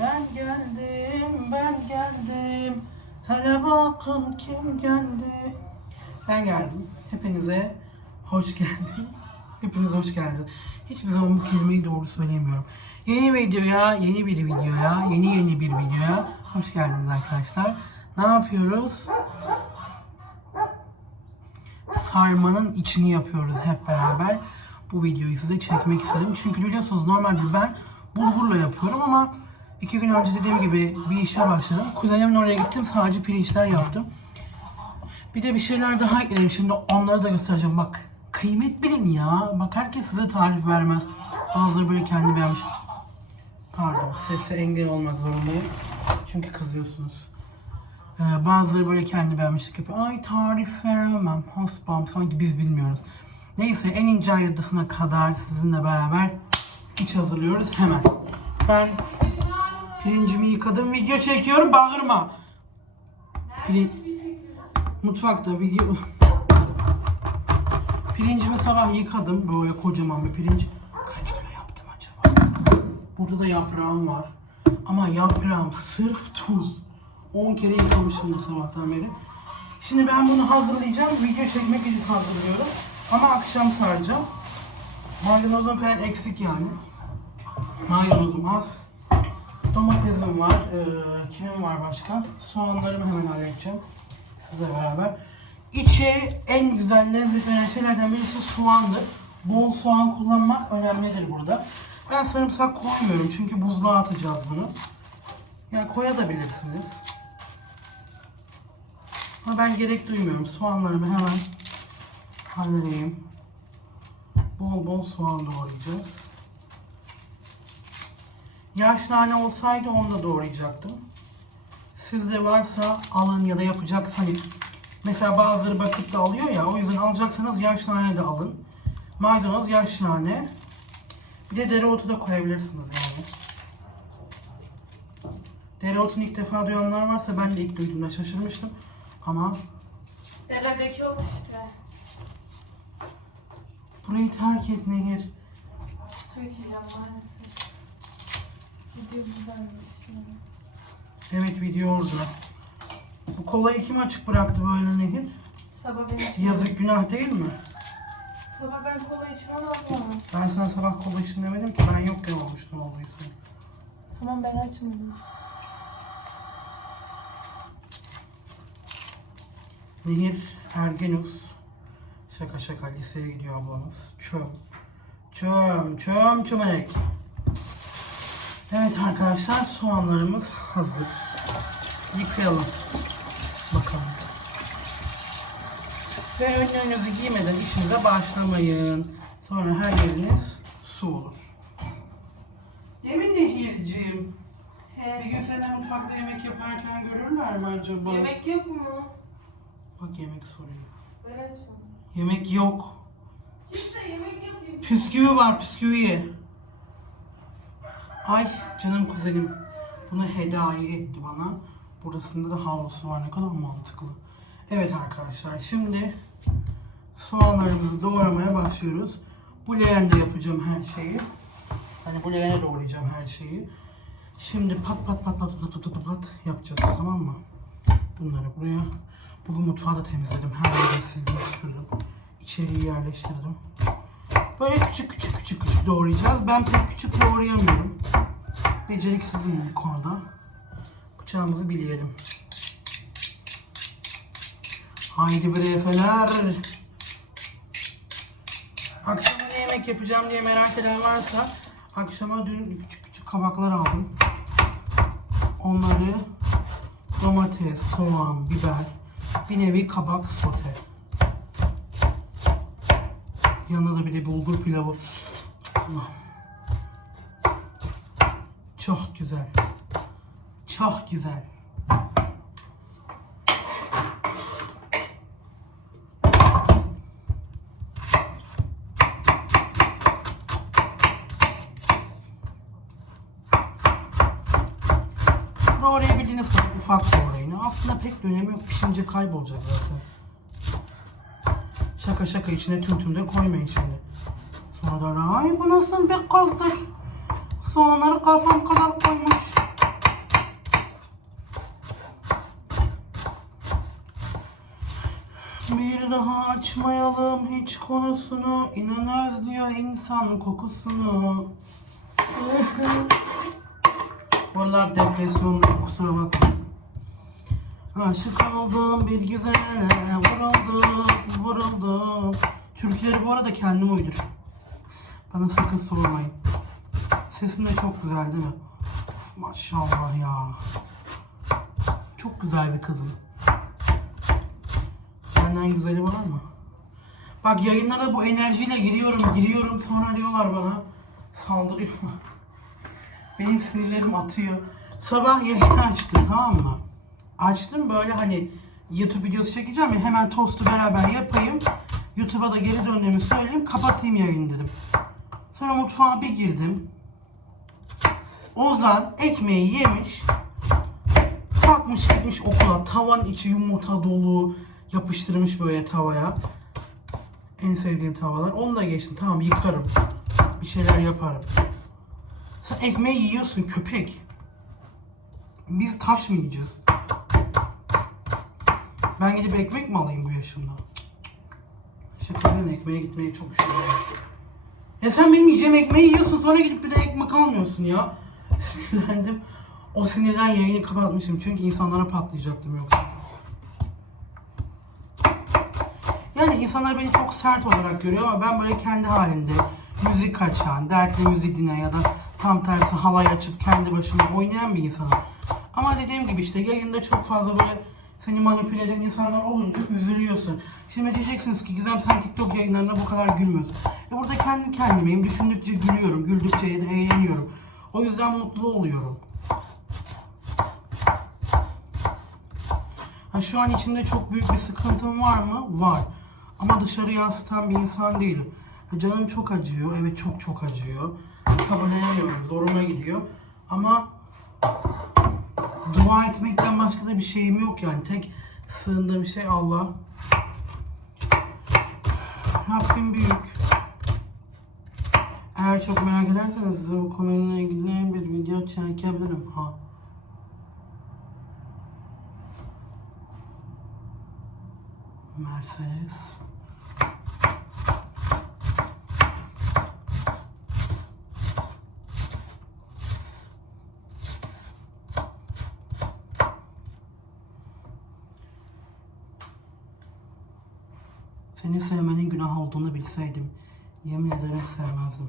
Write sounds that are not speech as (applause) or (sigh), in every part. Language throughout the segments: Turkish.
Ben geldim, ben geldim. Hele bakın kim geldi. Ben geldim. Hepinize hoş geldin. Hepiniz hoş geldiniz. Hiçbir zaman bu kelimeyi doğru söyleyemiyorum. Yeni videoya, yeni bir videoya, yeni yeni bir videoya hoş geldiniz arkadaşlar. Ne yapıyoruz? Sarmanın içini yapıyoruz hep beraber. Bu videoyu size çekmek istedim. Çünkü biliyorsunuz normalde ben bulgurla yapıyorum ama iki gün önce dediğim gibi bir işe başladım. Kuzenimin oraya gittim sadece pirinçler yaptım. Bir de bir şeyler daha ekledim. Şimdi onları da göstereceğim. Bak kıymet bilin ya. Bak herkes size tarif vermez. Bazıları böyle kendi beğenmiş. Pardon sese engel olmak zorundayım. Çünkü kızıyorsunuz. Ee, bazıları böyle kendi beğenmişlik yapıyor. Ay tarif veremem. Hasbam sanki biz bilmiyoruz. Neyse en ince ayrıntısına kadar sizinle beraber iç hazırlıyoruz hemen. Ben pirincimi yıkadım. Video çekiyorum bağırma. Pirin... Mutfakta video... Pirincimi sabah yıkadım. Böyle kocaman bir pirinç. Kaç kilo yaptım acaba? Burada da yaprağım var. Ama yaprağım sırf tuz. 10 kere yıkamışımdır sabahtan beri. Şimdi ben bunu hazırlayacağım. Video çekmek için hazırlıyorum. Ama akşam saracağım. Maydanozum falan eksik yani. Maydanozum az. Domatesim var. Ee, kimim var başka? Soğanlarımı hemen halledeceğim. Sizle beraber. İçi en güzel lezzet veren şeylerden birisi soğandır. Bol soğan kullanmak önemlidir burada. Ben sarımsak koymuyorum çünkü buzluğa atacağız bunu. Yani koyabilirsiniz. Ama ben gerek duymuyorum. Soğanlarımı hemen halledeyim. Bol bol soğan doğrayacağız. Yaş nane olsaydı onu da doğrayacaktım. Sizde varsa alın ya da yapacaksanız. Mesela bazıları bakıp da alıyor ya o yüzden alacaksanız yaş nane de alın. Maydanoz, yaş nane. Bir de dereotu da koyabilirsiniz yani. Dereotunu ilk defa duyanlar varsa ben de ilk duyduğumda şaşırmıştım. Ama Deredeki ot işte. burayı terk et Nehir. Su içeceğim maalesef. Gidiyor buradan düşünüyorum. Evet video orada. Bu kolayı kim açık bıraktı böyle Nehir? Sabah beni... Yazık günah değil mi? Sabah ben kola içmem ama. Ben sana sabah kola için demedim ki ben yokken olmuştum olduysa. Tamam ben açmadım. Nehir Ergenus. Şaka şaka liseye gidiyor ablamız. Çöm. Çöm, çöm, çömelek. Evet arkadaşlar soğanlarımız hazır. Yıkayalım. Bakalım. Ve önlüğünüzü giymeden işinize başlamayın. Sonra her yeriniz su olur. Yemin Nehir'ciğim. Bir gün seni mutfakta yemek yaparken görürler mi acaba? Yemek yok mu? Bak yemek soruyor. Açmadım. Yemek yok. İşte yemek yapayım. Püsküvi var püsküvi. Ay canım kuzenim. Bunu hediye etti bana. Burasında da havlusu var ne kadar mantıklı. Evet arkadaşlar şimdi soğanlarımızı doğramaya başlıyoruz. Bu leğende yapacağım her şeyi. Hani bu leğene doğrayacağım her şeyi. Şimdi pat pat pat pat pat pat pat, pat yapacağız tamam mı? Bunları buraya. Bugün mutfağı da temizledim. Her yeri sildim süpürdüm. İçeriği yerleştirdim. Böyle küçük küçük küçük küçük doğrayacağız. Ben pek küçük doğrayamıyorum. Beceriksizim bu konuda. Bıçağımızı bileyelim. Haydi bre fener. Akşama ne yemek yapacağım diye merak eden varsa akşama dün küçük küçük kabaklar aldım. Onları domates, soğan, biber, bir nevi kabak sote. Yanında da bir de bulgur pilavı. Çok güzel. Çok güzel. Doğrayabildiğiniz ufak doğrayın. Aslında pek önemi yok. Pişince kaybolacak zaten. Şaka şaka içine tüm tüm de koymayın şimdi. Sonra ay bu nasıl bir kızdır. Soğanları kafam kadar koymuş. Bir daha açmayalım hiç konusunu İnanırız diyor insan kokusunu (laughs) Bu aralar depresyonda kusura bakma Aşık oldum bir güzele vuruldum vuruldum Türküleri bu arada kendim uydur Bana sakın sormayın Sesin de çok güzel değil mi? Of, maşallah ya Çok güzel bir kadın Senden güzeli var mı? Bak yayınlara bu enerjiyle giriyorum, giriyorum sonra diyorlar bana saldırıyorlar. Benim sinirlerim atıyor. Sabah yayın açtım tamam mı? Açtım böyle hani YouTube videosu çekeceğim ya hemen tostu beraber yapayım. YouTube'a da geri döndüğümü söyleyeyim kapatayım yayını dedim. Sonra mutfağa bir girdim. Ozan ekmeği yemiş. Kalkmış gitmiş okula. Tavan içi yumurta dolu. Yapıştırmış böyle tavaya. En sevdiğim tavalar. Onu da geçtim. Tamam yıkarım. Bir şeyler yaparım. Sen ekmeği yiyorsun köpek. Biz taş mı yiyeceğiz? Ben gidip ekmek mi alayım bu yaşımda? Ben ekmeğe gitmeyi çok üşüyorum. Ya sen benim yiyeceğim ekmeği yiyorsun sonra gidip bir de ekmek almıyorsun ya. (laughs) Sinirlendim. O sinirden yayını kapatmışım çünkü insanlara patlayacaktım yoksa. Yani insanlar beni çok sert olarak görüyor ama ben böyle kendi halimde müzik açan, dertli müzik dinleyen ya da tam tersi halay açıp kendi başıma oynayan bir insanım. Ama dediğim gibi işte yayında çok fazla böyle seni manipüle eden insanlar olunca üzülüyorsun. Şimdi diyeceksiniz ki Gizem sen TikTok yayınlarında bu kadar gülmüyorsun. E burada kendi kendimeyim. Düşündükçe gülüyorum, güldükçe eğleniyorum. O yüzden mutlu oluyorum. Ha şu an içimde çok büyük bir sıkıntım var mı? Var. Ama dışarı yansıtan bir insan değilim. Ha, Canım çok acıyor. Evet çok çok acıyor. Kabullenemiyorum. Zoruma gidiyor. Ama dua etmekten başka da bir şeyim yok yani. Tek sığındığım şey Allah. Rabbim büyük. Eğer çok merak ederseniz size bu konuyla ilgili bir video çekebilirim. Ha. Mercedes. Seni sevmenin günah olduğunu bilseydim yemin ederim sevmezdim.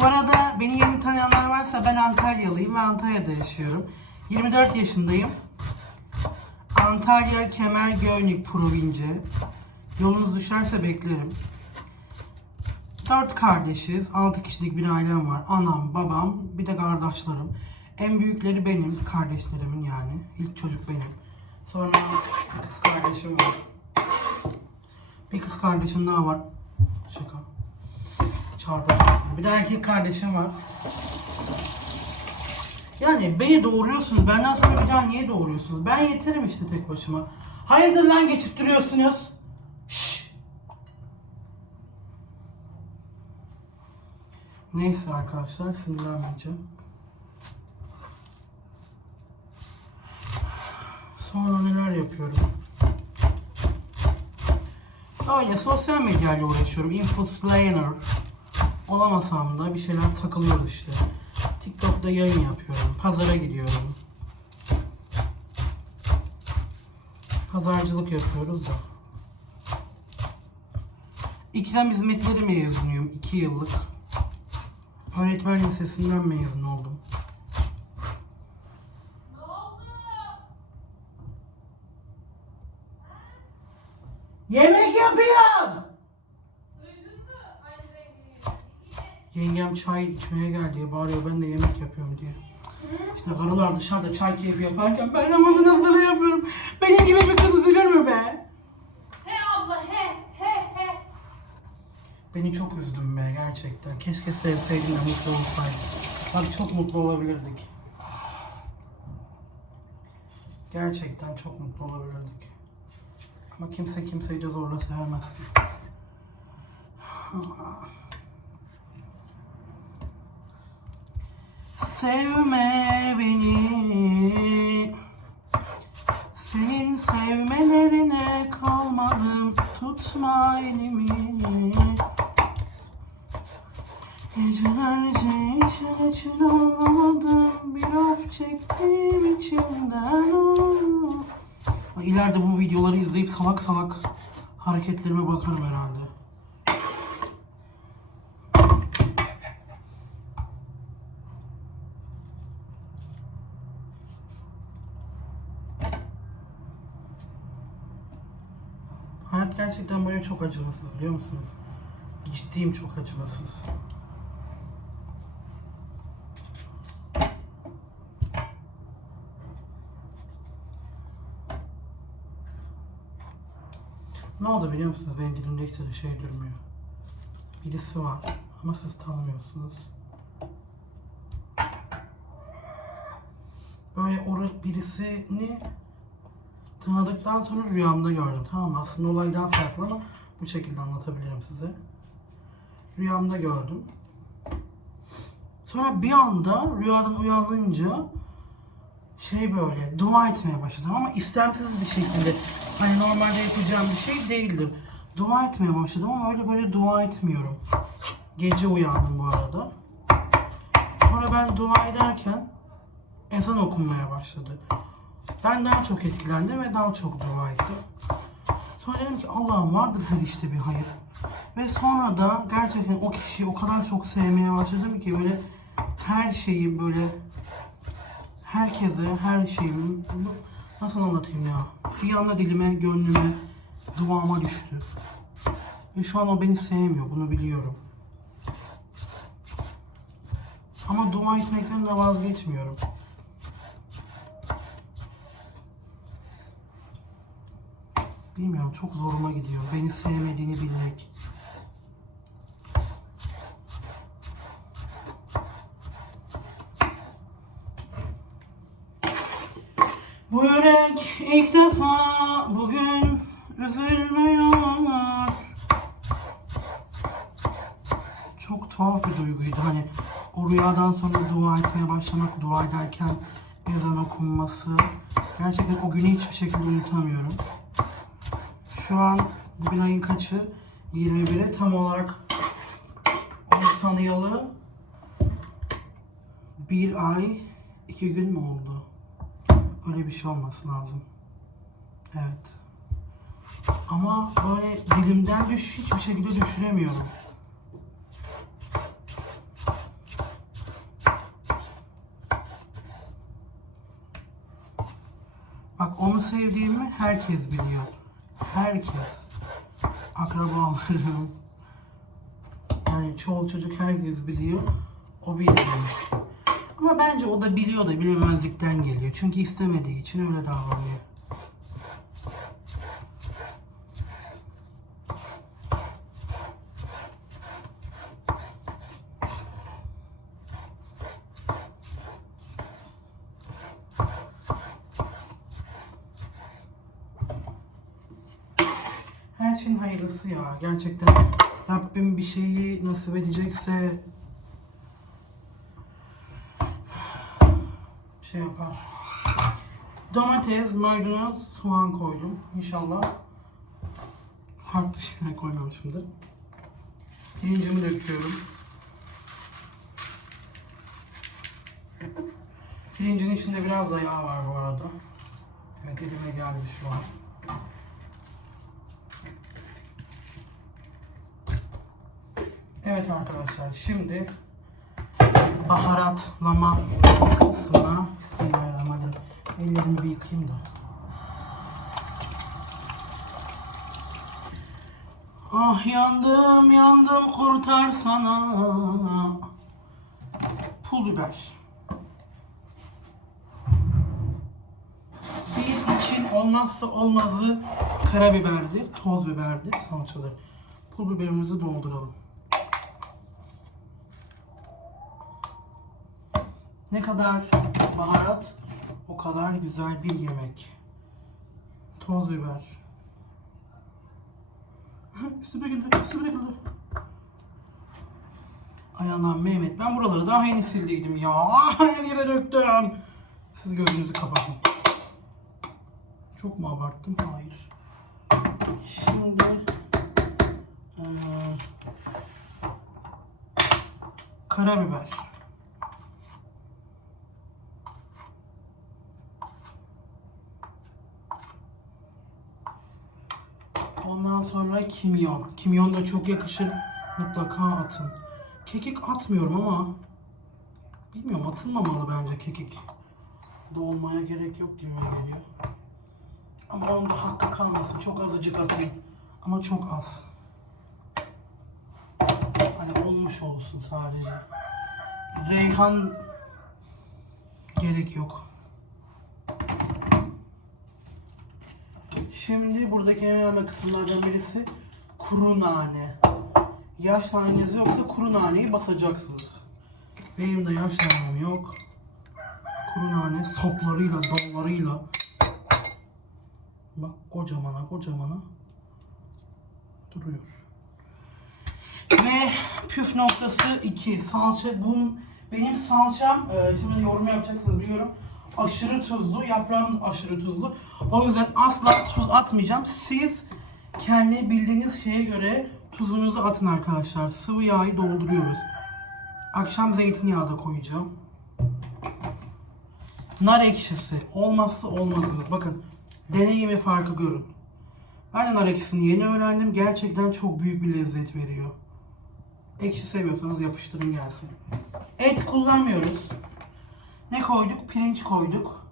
Bu arada beni yeni tanıyanlar varsa ben Antalyalıyım ve Antalya'da yaşıyorum. 24 yaşındayım. Antalya Kemer Gölcük Province. Yolunuz düşerse beklerim. Dört kardeşiz. Altı kişilik bir ailem var. Anam, babam, bir de kardeşlerim. En büyükleri benim, kardeşlerimin yani. İlk çocuk benim. Sonra kız kardeşim var. Bir kız kardeşim daha var. Şaka. Çarpacağım. Bir de erkek kardeşim var. Yani beni doğuruyorsunuz. Benden sonra bir daha niye doğuruyorsunuz? Ben yeterim işte tek başıma. Hayırdır lan geçip duruyorsunuz? Şşş. Neyse arkadaşlar sinirlenmeyeceğim. Sonra neler yapıyorum? Öyle sosyal medyayla uğraşıyorum. Influencer olamasam da bir şeyler takılıyoruz işte. TikTok'ta yayın yapıyorum. Pazara gidiyorum. Pazarcılık yapıyoruz da. İkilem hizmetleri mezunuyum. 2 yıllık. Öğretmen lisesinden mezun oldum. Ne oldu? Yemek yapıyorum. Yengem çay içmeye gel diye bağırıyor. Ben de yemek yapıyorum diye. İşte karılar dışarıda çay keyfi yaparken ben Ramazan hazırı yapıyorum. Benim gibi bir kız üzülür mü be? He abla he he he. Beni çok üzdün be gerçekten. Keşke sevseydin de mutlu olsaydın. Bak çok mutlu olabilirdik. Gerçekten çok mutlu olabilirdik. Ama kimse kimseyi de zorla sevemez. Sevme beni Senin sevmelerine kalmadım Tutma elimi Gecelerce için için ağlamadım Bir of çektim içimden oh. İleride bu videoları izleyip salak salak hareketlerime bakarım herhalde. Hayat gerçekten böyle çok acımasız biliyor musunuz? Ciddiyim çok acımasız. Ne oldu biliyor musunuz? Benim dilimde hiç de şey durmuyor. Birisi var ama siz tanımıyorsunuz. Böyle orası birisini tanıdıktan sonra rüyamda gördüm. Tamam? Aslında olay daha farklı ama bu şekilde anlatabilirim size. Rüyamda gördüm. Sonra bir anda rüyadan uyanınca şey böyle dua etmeye başladım ama istemsiz bir şekilde. Hani normalde yapacağım bir şey değildir. Dua etmeye başladım ama öyle böyle dua etmiyorum. Gece uyandım bu arada. Sonra ben dua ederken ezan okunmaya başladı. Ben daha çok etkilendim ve daha çok dua ettim. Sonra dedim ki Allah'ım vardır her işte bir hayır. Ve sonra da gerçekten o kişiyi o kadar çok sevmeye başladım ki böyle her şeyi böyle herkese her şeyimi nasıl anlatayım ya bir anda dilime gönlüme duama düştü. Ve şu an o beni sevmiyor bunu biliyorum. Ama dua etmekten de vazgeçmiyorum. Bilmiyorum çok zoruma gidiyor. Beni sevmediğini bilmek. Bu yürek ilk defa bugün üzülmüyor. Çok tuhaf bir duyguydu. Hani o rüyadan sonra dua etmeye başlamak, dua ederken ezan okunması. Gerçekten o günü hiçbir şekilde unutamıyorum. Şu an bugün ayın kaçı? 21'e tam olarak onu tanıyalı bir ay, iki gün mü oldu? Öyle bir şey olması lazım. Evet. Ama böyle dilimden düş hiçbir şekilde düşüremiyorum. Bak onu sevdiğimi herkes biliyor. Herkes. Akrabalarım. Yani çoğu çocuk herkes biliyor. O bilmiyor. Ama bence o da biliyor da bilemezlikten geliyor. Çünkü istemediği için öyle davranıyor. Her şeyin hayırlısı ya. Gerçekten Rabbim bir şeyi nasip edecekse şey yapar. Domates, maydanoz, soğan koydum. İnşallah farklı şeyler koymamışımdır. Pirincimi döküyorum. Pirincin içinde biraz da yağ var bu arada. Evet elime geldi şu an. Evet arkadaşlar şimdi baharatlama kısmına Bismillahirrahmanirrahim. Ellerimi bir yıkayayım da. Ah yandım yandım kurtarsana. Pul biber. Bir için olmazsa olmazı karabiberdir, toz biberdir, salçadır. Pul biberimizi dolduralım. Ne kadar baharat o kadar güzel bir yemek. Toz biber. (laughs) üstüme güldü, üstüme güldü. Ayağından Mehmet. Ben buraları daha yeni sildiydim ya. (laughs) Her yere döktüm. Siz gözünüzü kapatın. Çok mu abarttım? Hayır. Şimdi eee karabiber. Sonra kimyon. Kimyon da çok yakışır. Mutlaka atın. Kekik atmıyorum ama bilmiyorum atılmamalı bence kekik. Dolmaya gerek yok gibi geliyor. Ama onun da hakkı kalmasın. Çok azıcık atayım. Ama çok az. Hani olmuş olsun sadece. Reyhan gerek yok. Şimdi buradaki en önemli kısımlardan birisi kuru nane. Yaş naneniz yoksa kuru naneyi basacaksınız. Benim de yaş nanem yok. Kuru nane saplarıyla, dallarıyla. Bak kocamana kocamana duruyor. Ve püf noktası 2. Salça. Bu benim salçam, e, şimdi yorum yapacaksınız biliyorum. Aşırı tuzlu, yaprağım aşırı tuzlu. O yüzden asla tuz atmayacağım. Siz kendi bildiğiniz şeye göre tuzunuzu atın arkadaşlar. Sıvı yağı dolduruyoruz. Akşam zeytinyağı da koyacağım. Nar ekşisi. Olmazsa olmazınız. Bakın deneyimi farkı görün. Ben de nar ekşisini yeni öğrendim. Gerçekten çok büyük bir lezzet veriyor. Ekşi seviyorsanız yapıştırın gelsin. Et kullanmıyoruz. Ne koyduk? Pirinç koyduk.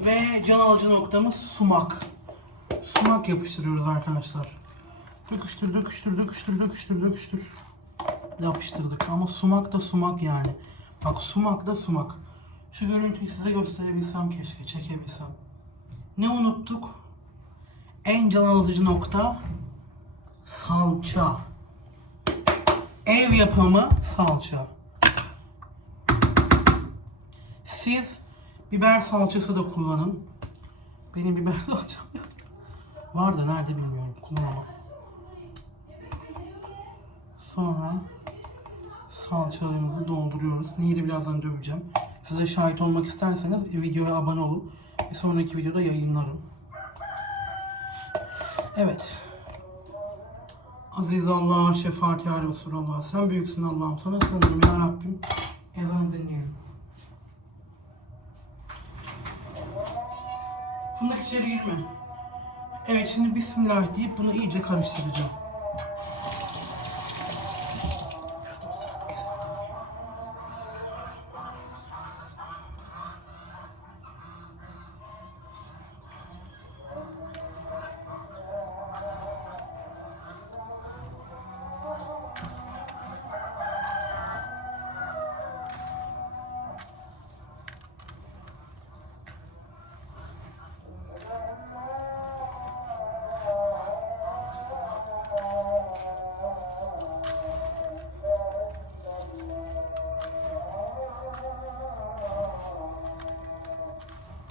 Ve can alıcı noktamız sumak. Sumak yapıştırıyoruz arkadaşlar. Döküştür, döküştür, döküştür, döküştür, döküştür. Yapıştırdık ama sumak da sumak yani. Bak sumak da sumak. Şu görüntüyü size gösterebilsem keşke, çekebilsem. Ne unuttuk? En can alıcı nokta salça. Ev yapımı salça. Siz biber salçası da kullanın. Benim biber (laughs) salçam var da nerede bilmiyorum. Kullanamam. Sonra salçalarımızı dolduruyoruz. Nehri birazdan döveceğim. Size şahit olmak isterseniz videoya abone olun. Bir sonraki videoda yayınlarım. Evet. Aziz Allah, şefaat ya Resulallah. Sen büyüksün Allah'ım. Sana sığınırım ya Rabbim. Ezan dinleyelim. Fındık içeri girme. Evet şimdi Bismillah deyip bunu iyice karıştıracağım.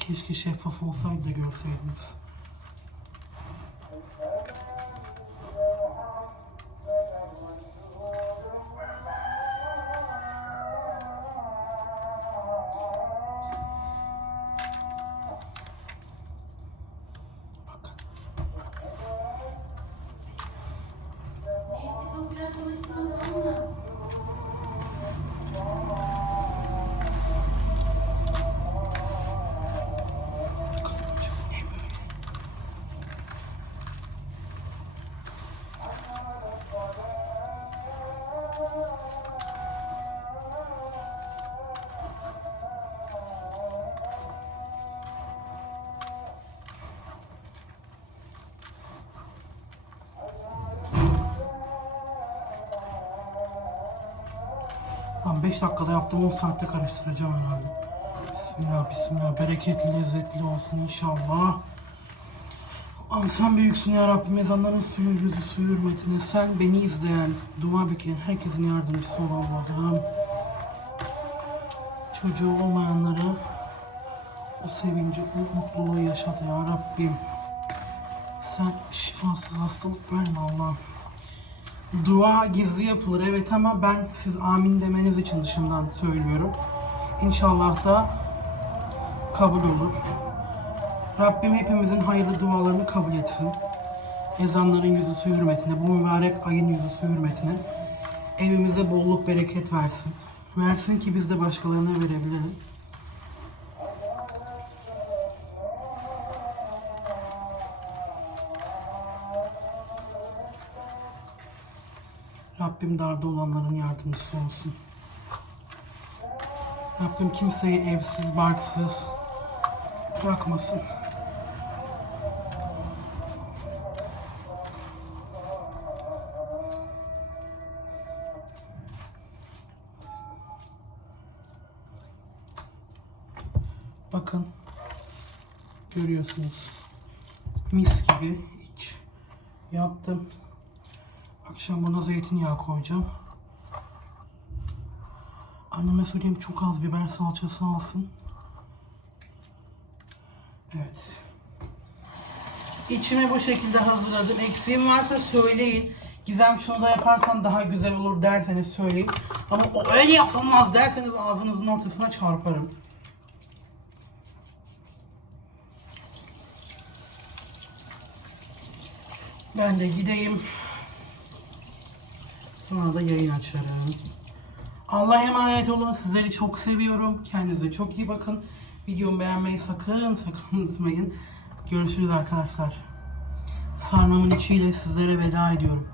Keşke şeffaf olsaydı da görseydiniz. 5 dakikada yaptım 10 saatte karıştıracağım herhalde. Bismillah bismillah bereketli lezzetli olsun inşallah. Allah'ım sen büyüksün ya Rabbim ezanların suyu yüzü suyu hürmetine sen beni izleyen dua bekleyen herkesin yardımcısı ol Allah'ım. Çocuğu olmayanlara o sevinci, o mutluluğu yaşat ya Rabbim. Sen şifasız hastalık verme Allah'ım. Dua gizli yapılır evet ama ben siz amin demeniz için dışından söylüyorum. İnşallah da kabul olur. Rabbim hepimizin hayırlı dualarını kabul etsin. Ezanların yüzüsü hürmetine, bu mübarek ayın yüzüsü hürmetine evimize bolluk bereket versin. Versin ki biz de başkalarına verebilelim. Rabbim darda olanların yardımcısı olsun. Rabbim kimseyi evsiz, barksız bırakmasın. Bakın. Görüyorsunuz. Mis gibi iç. Yaptım. Akşam buna zeytinyağı koyacağım. Anneme söyleyeyim çok az biber salçası alsın. Evet. İçimi bu şekilde hazırladım. Eksiğim varsa söyleyin. Gizem şunu da yaparsan daha güzel olur derseniz söyleyin. Ama o öyle yapılmaz derseniz ağzınızın ortasına çarparım. Ben de gideyim. Sonra da yayın açarım. Allah'a emanet olun. Sizleri çok seviyorum. Kendinize çok iyi bakın. Videomu beğenmeyi sakın sakın unutmayın. Görüşürüz arkadaşlar. Sarmamın içiyle sizlere veda ediyorum.